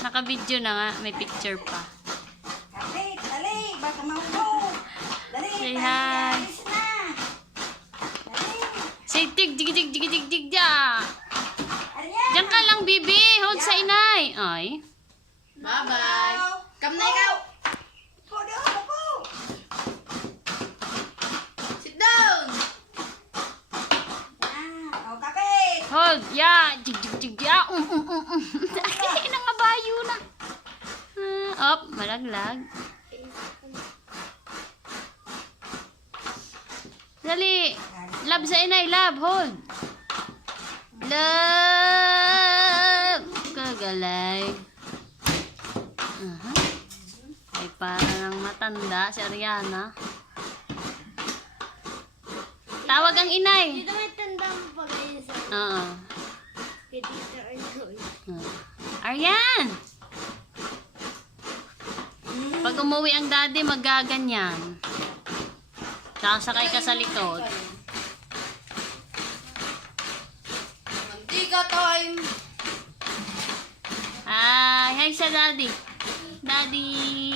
Naka-video na nga. May picture pa. Dali, dali. Baka mahulog. Dali, Say dali, hi. alis na. Dali. Say tig, tig, tig, tig, tig, tig, da. Ayan. Diyan ka lang, bibi. Hold sa inay. Ay. Bye-bye. Come na ikaw. Po, doon, po. Sit down. Oh, kapit. Hold. Ya. Jig, jig, jig, ya. Ay, nangabayo na. Op, malaglag. Dali. Love sa inay, love. Hold. Love. Kagalay. Ay, parang matanda si Ariana. Tawag ang inay. Dito may tanda mo pa guys. Oo. Dito Arnold. Arian! Pag umuwi ang daddy, magaganyan. Sasakay ka sa likod. Mantika time. Hi! Hi sa daddy. Daddy!